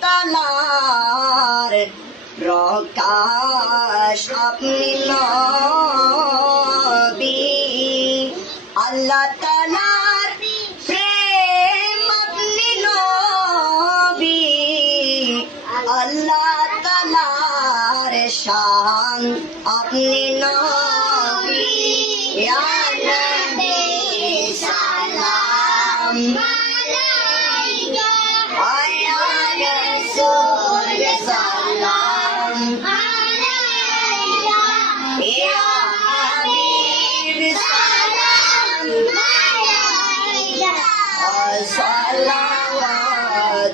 তালার প্রকাশ আপনি নবী। আল্লাহ তালার প্রেম আপনি নবী। আল্লাহ তালার শান আপনি নবী। সালাম।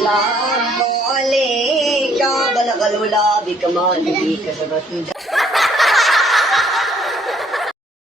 اللهم عليك. بلغ الولا بكماله كشفت